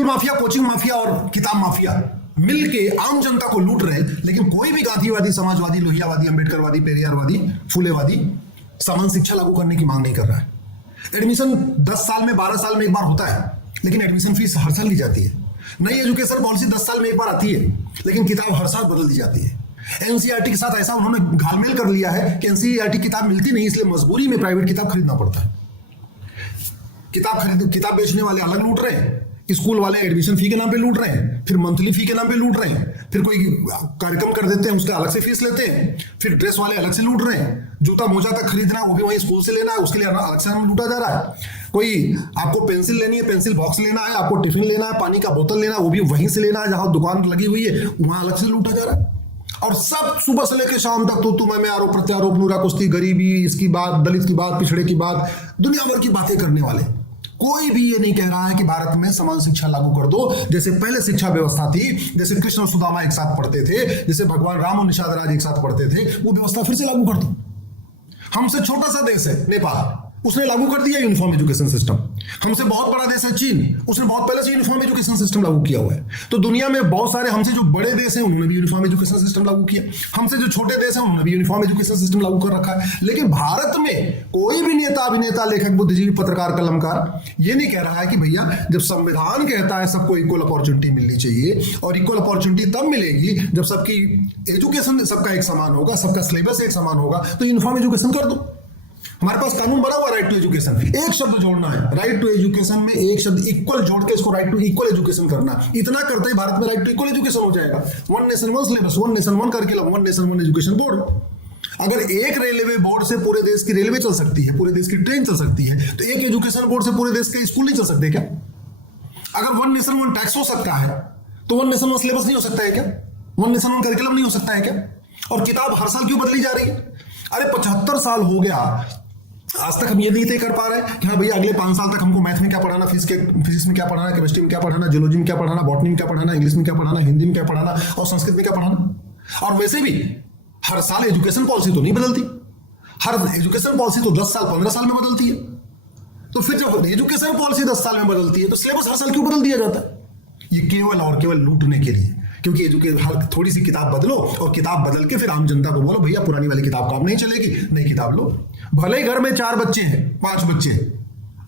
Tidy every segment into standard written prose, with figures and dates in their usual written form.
School mafia, coaching mafia और किताब mafia मिलके आम जनता को लूट रहे हैं, लेकिन कोई भी गांधीवादी, समाजवादी, लोहियावादी, अंबेडकरवादी, पेरियारवादी, फुलेवादी समान शिक्षा लागू करने की मांग नहीं कर रहा है। एडमिशन 10 साल में, 12 साल में एक बार होता है, लेकिन एडमिशन फीस हर साल ली जाती है। नई एजुकेशन पॉलिसी 10 साल में एक बार आती है, लेकिन किताब हर साल बदल दी जाती है। एनसीईआरटी के साथ ऐसा उन्होंने घालमेल कर लिया है कि एनसीईआरटी किताब मिलती नहीं, इसलिए मजबूरी में प्राइवेट किताब खरीदना पड़ता है। किताब बेचने वाले अलग लूट रहे हैं, स्कूल वाले एडमिशन फी के नाम पे लूट रहे हैं, फिर मंथली फी के नाम पे लूट रहे हैं, फिर कोई कार्यक्रम कर देते हैं उसका अलग से फीस लेते हैं, फिर ड्रेस वाले अलग से लूट रहे हैं, जूता मोजा तक खरीदना वो भी वहीं स्कूल से लेना है, उसके लिए अलग से लूटा जा रहा है। कोई आपको पेंसिल लेनी है, पेंसिल बॉक्स लेना है, आपको टिफिन लेना है, पानी का बोतल लेना है, वो भी वहीं से लेना है जहां दुकान लगी हुई है, वहां अलग से लूटा जा रहा है। और सब सुबह से लेकर शाम तक तो तुम्हें में आरोप प्रत्यारोप, नूरा कुश्ती, गरीबी, इसकी बात, दलित की बात, पिछड़े की बात, दुनिया भर की बातें करने वाले। कोई भी ये नहीं कह रहा है कि भारत में समान शिक्षा लागू कर दो, जैसे पहले शिक्षा व्यवस्था थी, जैसे कृष्ण और सुदामा एक साथ पढ़ते थे, जैसे भगवान राम और निषाद राज एक साथ पढ़ते थे, वो व्यवस्था फिर से लागू कर दो। हमसे छोटा सा देश है नेपाल, उसने लागू कर दिया यूनिफॉर्म एजुकेशन सिस्टम। हमसे बहुत बड़ा देश है चीन, उसने बहुत पहले से यूनिफॉर्म एजुकेशन सिस्टम लागू किया हुआ है। तो दुनिया में बहुत सारे हमसे जो बड़े देश हैं उन्होंने भी यूनिफॉर्म एजुकेशन सिस्टम लागू किया, हमसे जो छोटे देश हैं उन्होंने भी यूनिफॉर्म एजुकेशन सिस्टम लागू कर रखा है। लेकिन भारत में कोई भी नेता, अभिनेता, लेखक, बुद्धिजीवी, पत्रकार, कलमकार ये नहीं कह रहा है कि भैया जब संविधान कहता है सबको इक्वल अपॉर्चुनिटी मिलनी चाहिए, और इक्वल अपॉर्चुनिटी तब मिलेगी जब सबकी एजुकेशन सबका एक समान होगा, सबका सिलेबस एक समान होगा, तो यूनिफॉर्म एजुकेशन कर दो। हमारे पास कानून बना हुआ राइट टू एजुकेशन, एक शब्द जोड़ना है राइट टू एजुकेशन में, एक शब्द इक्वल जोड़ के इसको राइट टू इक्वल एजुकेशन करना। इतना करते ही भारत में राइट टू इक्वल एजुकेशन हो जाएगा। One nation one syllabus, one nation one curriculum, one nation one education board. अगर एक रेलवे बोर्ड से पूरे देश की रेलवे चल सकती है, पूरे देश की ट्रेन चल सकती है, तो एक एजुकेशन बोर्ड से पूरे देश के स्कूल नहीं चल सकते क्या? अगर वन नेशन वन टैक्स हो सकता है, तो वन नेशन वन सिलेबस नहीं हो सकता है क्या? वन नेशन वन करिकुलम नहीं हो सकता है क्या? और किताब हर साल क्यों बदली जा रही है? अरे 75 साल हो गया, आज तक हम ये नहीं तय कर पा रहे कि हाँ भैया अगले 5 साल तक हमको मैथ में क्या पढ़ाना, फिजिक्स में क्या पढ़ाना, केमिस्ट्री में क्या पढ़ाना, जियोलॉजी में क्या पढ़ाना, बॉटनी में क्या पढ़ाना, इंग्लिश में क्या पढ़ाना, हिंदी में क्या पढ़ाना और संस्कृत में क्या पढ़ाना। और वैसे भी हर साल एजुकेशन पॉलिसी तो नहीं बदलती, हर एजुकेशन पॉलिसी तो 10 साल 15 साल में बदलती है। तो फिर जब एजुकेशन पॉलिसी 10 साल में बदलती है तो सिलेबस हर साल क्यों बदल दिया जाता है? ये केवल और केवल लूटने के लिए, क्योंकि हर थोड़ी सी किताब बदलो और किताब बदल के फिर आम जनता को बोलो भैया पुरानी वाली किताब काम नहीं चलेगी, नई किताब लो। भले ही घर में 4 बच्चे हैं, 5 बच्चे हैं,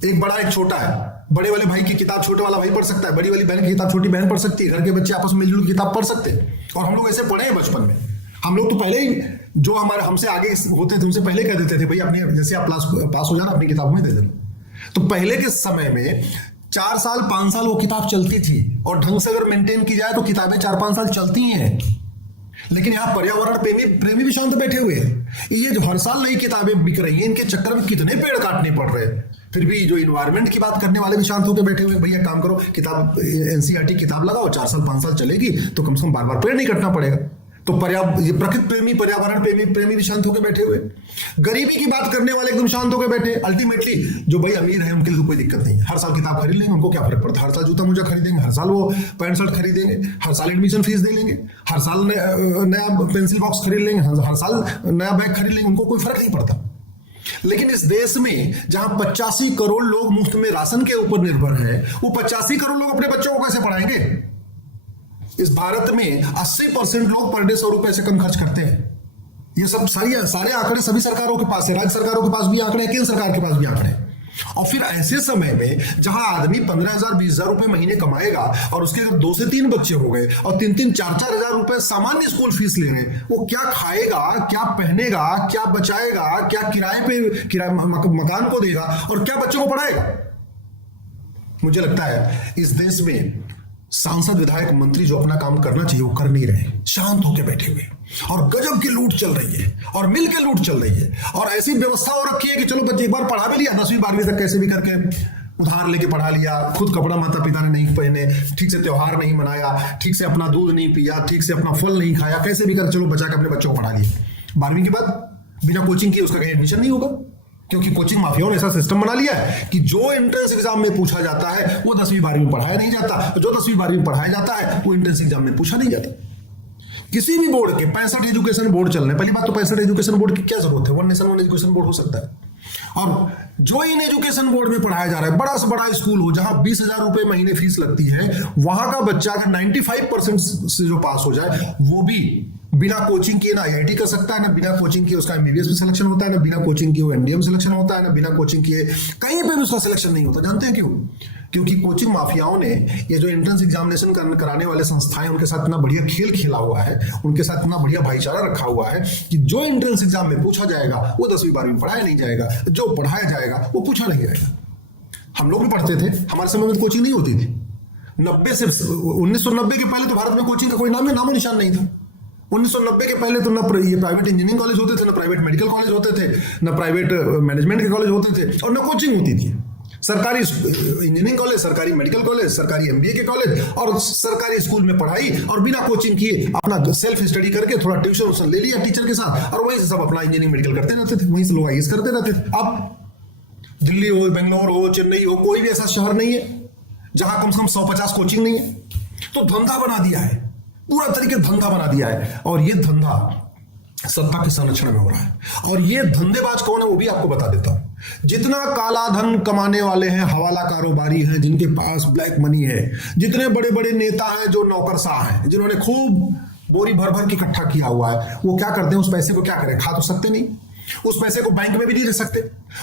एक बड़ा एक छोटा है, बड़े वाले भाई की किताब छोटे वाला भाई पढ़ सकता है, बड़ी वाली बहन की किताब छोटी बहन पढ़ सकती है, घर के बच्चे आपस में मिलजुल किताब पढ़ सकते हैं। और हम लोग ऐसे पढ़े हैं बचपन में, हम लोग तो पहले ही जो हमारे हमसे आगे होते थे उनसे पहले कह देते थे भैया अपने जैसे आप पास हो जाना अपनी किताबों में दे देना। तो पहले के समय में 4 साल 5 साल वो किताब चलती थी, और ढंग से अगर मेंटेन की जाए तो किताबें 4-5 साल चलती हैं। लेकिन यहाँ पर्यावरण प्रेमी भी शांत बैठे हुए हैं। ये जो हर साल नई किताबें बिक रही हैं, इनके चक्कर में कितने पेड़ काटने पड़ रहे हैं। फिर भी जो इन्वायरमेंट की बात करने वाले भी शांत होकर बैठे हुए, भैया काम करो, किताब एनसीईआरटी किताब लगाओ, 4 साल 5 साल चलेगी तो कम से कम बार पेड़ नहीं कटना पड़ेगा। तो ये प्रकृति प्रेमी, पर्यावरण प्रेमी भी शांत होकर बैठे हुए। गरीबी की बात करने वाले एकदम शांत होकर बैठे। अल्टीमेटली जो भाई अमीर है उनके लिए तो कोई दिक्कत नहीं है, हर साल किताब खरीद लेंगे, उनको क्या फर्क पड़ता है। हर साल जूता मोजा खरीदेंगे, हर साल वो पैंट शर्ट खरीदेंगे, हर साल एडमिशन फीस दे लेंगे, हर साल नया पेंसिल बॉक्स खरीद लेंगे, हर साल नया बैग खरीद लेंगे, उनको कोई फर्क नहीं पड़ता। लेकिन इस देश में जहां 85 करोड़ लोग मुफ्त में राशन के ऊपर निर्भर है, वो 85 करोड़ लोग अपने बच्चों को कैसे पढ़ाएंगे? इस भारत में 80% लोग पर डे 100 रुपए से कम खर्च करते हैं। ये सब सारे आंकड़े सभी सरकारों के पास है, राज्य सरकारों के पास भी आंकड़े हैं, केंद्र सरकार के पास भी आंकड़े हैं। और फिर ऐसे समय में जहां आदमी 15,000 20,000 रुपए महीने कमाएगा और उसके अगर 2 से 3 बच्चे हो गए और 3-3 4-4 हजार रुपए सामान्य स्कूल फीस ले रहे हैं, वो क्या खाएगा, क्या पहनेगा, क्या बचाएगा, क्या किराए मकान को देगा और क्या बच्चों को पढ़ाएगा? मुझे लगता है इस देश में सांसद, विधायक, मंत्री जो अपना काम करना चाहिए वो कर नहीं रहे, शांत होकर बैठे हुए, और गजब की लूट चल रही है और मिल के लूट चल रही है। और ऐसी व्यवस्था हो रखी है कि चलो बच्चे एक बार पढ़ा भी लिया, 10वीं 12वीं तक कैसे भी करके उधार लेके पढ़ा लिया, खुद कपड़ा माता पिता ने नहीं पहने, ठीक से त्योहार नहीं मनाया, ठीक से अपना दूध नहीं पिया, ठीक से अपना फल नहीं खाया, कैसे भी कर चलो बचा के अपने बच्चों को पढ़ा लिए। 12वीं के बाद बिना कोचिंग किए उसका कहीं एडमिशन नहीं होगा, क्योंकि कोचिंग माफियाओं ने ऐसा सिस्टम बना लिया है कि जो एंट्रेंस एग्जाम में पूछा जाता है वो 10वीं 12वीं में पढ़ाया नहीं जाता, जो 10वीं 12वीं में पढ़ाया जाता है वो एंट्रेंस एग्जाम में पूछा नहीं जाता। किसी भी बोर्ड के 65 एजुकेशन बोर्ड चल रहे हैं। पहली बात तो 65 एजुकेशन बोर्ड की क्या जरूरत है? One nation one education board हो सकता है। और जो इन एजुकेशन बोर्ड में पढ़ाया जा रहा है, बड़ा से बड़ा स्कूल हो जहां 20,000 रुपए महीने फीस लगती है, वहां का बच्चा अगर 95% से जो पास हो जाए, वो भी बिना कोचिंग किए ना आईआईटी कर सकता है, ना बिना कोचिंग किए उसका एमबीबीएस में सिलेक्शन होता है, ना बिना कोचिंग किए वो एनडीए में सिलेक्शन होता है, ना बिना कोचिंग किए कहीं पे भी उसका सिलेक्शन नहीं होता। जानते हैं क्यों? क्योंकि कोचिंग माफियाओं ने ये जो एंट्रेंस एग्जामिनेशन कराने वाले संस्थाएं, उनके साथ इतना बढ़िया खेल खेला हुआ है, उनके साथ इतना बढ़िया भाईचारा रखा हुआ है कि जो एंट्रेंस एग्जाम में पूछा जाएगा वो 10वीं 12वीं पढ़ाया नहीं जाएगा, जो पढ़ाया जाएगा वो पूछा नहीं जाएगा। हम लोग भी पढ़ते थे, हमारे समय में कोचिंग नहीं होती थी। 1990 के पहले तो भारत में कोचिंग का कोई नामो निशान नहीं था। 1990 के पहले तो ना ये प्राइवेट इंजीनियरिंग कॉलेज होते थे, ना प्राइवेट मेडिकल कॉलेज होते थे, ना प्राइवेट मैनेजमेंट के कॉलेज होते थे, और ना कोचिंग होती थी। सरकारी इंजीनियरिंग कॉलेज, सरकारी मेडिकल कॉलेज, सरकारी एमबीए के कॉलेज और सरकारी स्कूल में पढ़ाई, और बिना कोचिंग किए अपना सेल्फ स्टडी करके थोड़ा ट्यूशन ले लिया टीचर के साथ, और वहीं से सब अपना इंजीनियरिंग मेडिकल करते रहते थे, वहीं से लोग आईएएस करते रहते थे। अब दिल्ली हो, बेंगलोर हो, चेन्नई हो, कोई भी ऐसा शहर नहीं है जहां कम से कम 150 कोचिंग नहीं है। तो धंधा बना दिया है, पूरा तरीके धंधा बना दिया है, और ये धंधा सत्ता के संरक्षण में हो रहा है। और ये धंधेबाज कौन है वो भी आपको बता देता हूं। जितना काला धन कमाने वाले हैं, हवाला कारोबारी हैं, जिनके पास ब्लैक मनी है, जितने बड़े बड़े नेता हैं जो नौकरशाह हैं, जिन्होंने खूब बोरी भर भर के इकट्ठा किया हुआ है, वो क्या करते हैं? उस पैसे को क्या करें? खा तो सकते नहीं, उस पैसे को बैंक में भी नहीं रख सकते।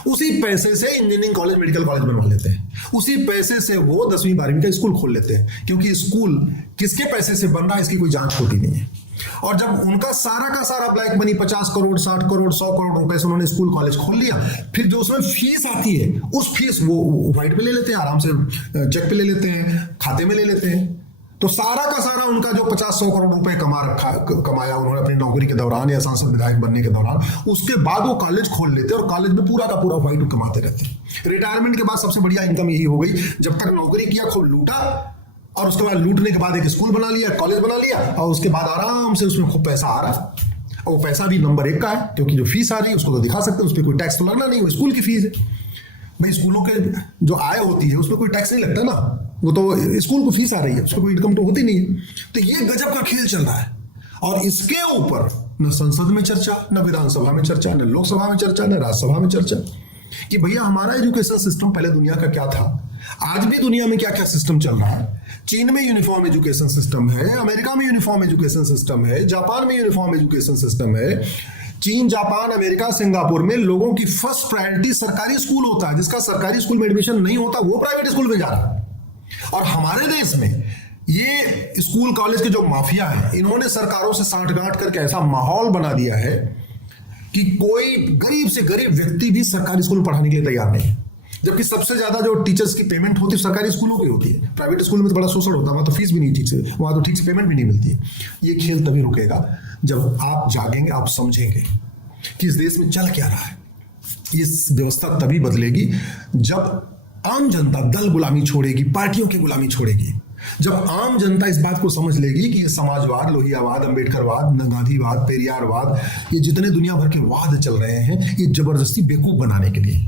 उसी पैसे से इंजीनियरिंग कॉलेज, मेडिकल कॉलेज बनवा लेते हैं, उसी पैसे से वो 10वीं 12वीं का स्कूल खोल लेते हैं, क्योंकि स्कूल किसके पैसे से बन रहा है इसकी कोई जांच होती नहीं है। और जब उनका सारा का सारा ब्लैक मनी 50 करोड़, 60 करोड़, 100 करोड़ रुपए से उन्होंने स्कूल कॉलेज खोल लिया, फिर जो उसमें फीस आती है, उस फीस वो व्हाइट पे ले लेते हैं, आराम से चेक पे ले लेते हैं, खाते में ले लेते हैं। तो सारा का सारा उनका जो 50-100 करोड़ रुपए कमाया उन्होंने अपनी नौकरी के दौरान या सांसद विधायक बनने के दौरान, उसके बाद वो कॉलेज खोल लेते हैं और कॉलेज में पूरा का पूरा व्हाइट कमाते रहते हैं। रिटायरमेंट के बाद सबसे बढ़िया इनकम यही हो गई, जब तक नौकरी किया खूब लूटा, और उसके बाद लूटने के बाद एक स्कूल बना लिया, कॉलेज बना लिया, और उसके बाद आराम से उसमें खूब पैसा आ रहा है। और वो पैसा भी नंबर 1 का है, क्योंकि जो फीस आ रही है उसको तो दिखा सकते हैं, उस पर कोई टैक्स तो लगना नहीं, वो स्कूल की फीस है। भाई स्कूलों के जो आय होती है उसमें कोई टैक्स नहीं लगता ना, वो तो स्कूल को फीस आ रही है, उसको कोई इनकम तो होती नहीं है। तो ये गजब का खेल चल रहा है, और इसके ऊपर न संसद में चर्चा, न विधानसभा में चर्चा, न लोकसभा में चर्चा, न राज्यसभा में चर्चा, कि भैया हमारा एजुकेशन सिस्टम पहले दुनिया का क्या था, आज भी दुनिया में क्या क्या सिस्टम चल रहा है। चीन में यूनिफॉर्म एजुकेशन सिस्टम है, अमेरिका में यूनिफॉर्म एजुकेशन सिस्टम है, जापान में यूनिफॉर्म एजुकेशन सिस्टम है। चीन, जापान, अमेरिका, सिंगापुर में लोगों की फर्स्ट प्रायोरिटी सरकारी स्कूल होता है, जिसका सरकारी स्कूल में एडमिशन नहीं होता वो प्राइवेट स्कूल में जा रहा है। और हमारे देश में ये स्कूल कॉलेज के जो माफिया है, इन्होंने सरकारों से सांठगांठ करके ऐसा माहौल बना दिया है कि कोई गरीब से गरीब व्यक्ति भी सरकारी स्कूल में पढ़ाने के लिए तैयार नहीं है। जबकि सबसे ज्यादा जो टीचर्स की पेमेंट होती है सरकारी स्कूलों की होती है, प्राइवेट स्कूल में तो बड़ा शोषण होता है, वहां तो फीस भी नहीं ठीक से, वहां तो ठीक से पेमेंट भी नहीं मिलती है। ये खेल तभी रुकेगा जब आप जागेंगे, आप समझेंगे कि इस देश में चल क्या रहा है। इस व्यवस्था तभी बदलेगी जब आम जनता दल गुलामी छोड़ेगी, पार्टियों की गुलामी छोड़ेगी, जब आम जनता इस बात को समझ लेगी कि ये समाजवाद, लोहियावाद, अंबेडकरवाद, गांधीवाद, पेरियारवाद, ये जितने दुनिया भर के वाद चल रहे हैं, ये जबरदस्ती बेवकूफ बनाने के लिए।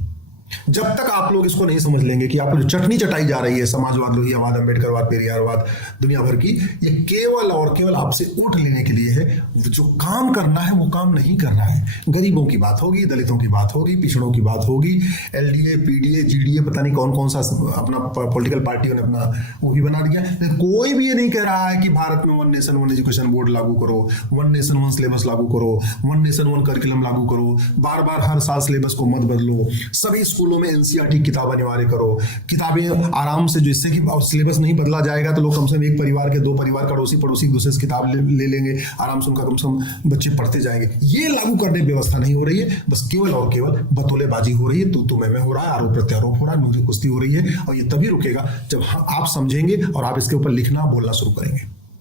जब तक आप लोग इसको नहीं समझ लेंगे कि आप जो चटनी चटाई जा रही है समाजवाद, लोहियावाद, अंबेडकरवाद, पेरियारवाद, दुनिया भर की, ये केवल और केवल आपसे वोट लेने के लिए है। जो काम करना है वो काम नहीं करना है। गरीबों की बात होगी, दलितों की बात होगी, पिछड़ों की बात होगी, एलडीए, पीडीए, जीडीए, पता नहीं कौन कौन सा अपना पॉलिटिकल पार्टियों ने अपना वो भी बना दिया। कोई भी ये नहीं कह रहा है कि भारत में 1 नेशन 1 एजुकेशन बोर्ड लागू करो, 1 नेशन 1 सिलेबस लागू करो, 1 नेशन 1 करिकुलम लागू करो, बार बार हर साल सिलेबस को मत बदलो, सभी स्कूलों में एनसीईआरटी किताब अनिवार्य करो, किताबें आराम से, जिससे कि सिलेबस नहीं बदला जाएगा तो लोग कम से कम 1 परिवार के 2 परिवार पड़ोसी दूसरे से किताब ले लेंगे, आराम से उनका कम से कम बच्चे पढ़ते जाएंगे। ये लागू करने की व्यवस्था नहीं हो रही है, बस केवल और केवल बतौलेबाजी हो रही है, तू मैं हो रहा है, आरोप प्रत्यारोप हो रहा है, मुझे कुश्ती हो रही है। और ये तभी रुकेगा जब आप समझेंगे और आप इसके ऊपर लिखना बोलना शुरू करेंगे।